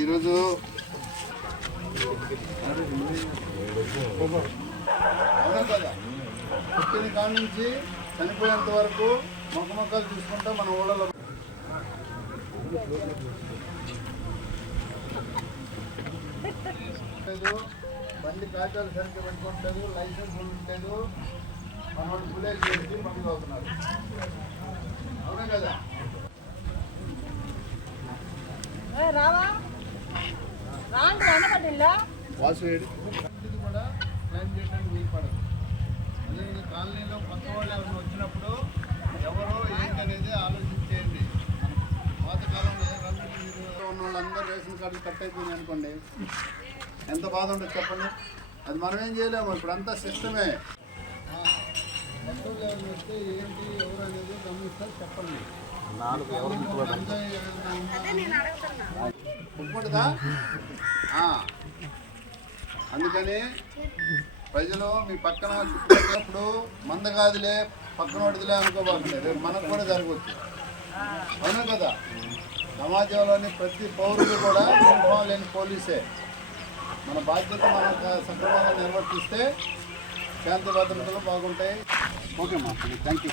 ఈరోజు అవునా కదా, పుట్టిన కాడ నుంచి చనిపోయేంత వరకు మొక్కలు చూసుకుంటా మన ఊళ్ళలో బండి కాగితాలు సరిగ్గా పెట్టుకోవట్లేదు, లైసెన్స్ ఉండట్లేదు, మనోడు పులేజ్ చేసి బండి అవుతున్నారు. అవునా కదా? వాసువేడి కూడా క్లైమ్ చేయడానికి వీలుపడదు. అదేవిధంగా కాలనీలో కొత్త వాళ్ళు ఎవరైనా వచ్చినప్పుడు ఎవరో ఏంటనేది ఆలోచించేయండి. పాతకాలంలో ఉన్న వాళ్ళందరూ రేషన్ కార్డులు కట్ అయిపోయినాయి అనుకోండి, ఎంత బాధ ఉంటుంది చెప్పండి. అది మనం ఏం చేయలేము, ఇప్పుడు అంతా సిస్టమే. కొత్త వాళ్ళు వస్తే ఏంటి ఎవరు అనేది గమనిస్తారు, చెప్పండి. ఒప్పుకుంటుందా? అందుకని ప్రజలు మీ పక్కన చుట్టుపక్కలప్పుడు మందగాదిలే పక్కన వాడిదిలే అనుకోబాకండి, రేపు మనకు కూడా జరగవచ్చు. అవునా కదా? సమాజంలోని ప్రతి పౌరుడు కూడా యూనిఫామ్ లేని పోలీసే. మన బాధ్యత మనం సక్రమంగా నిర్వర్తిస్తే శాంతి భద్రతలు బాగుంటాయి. ఓకే అమ్మా, థ్యాంక్ యూ.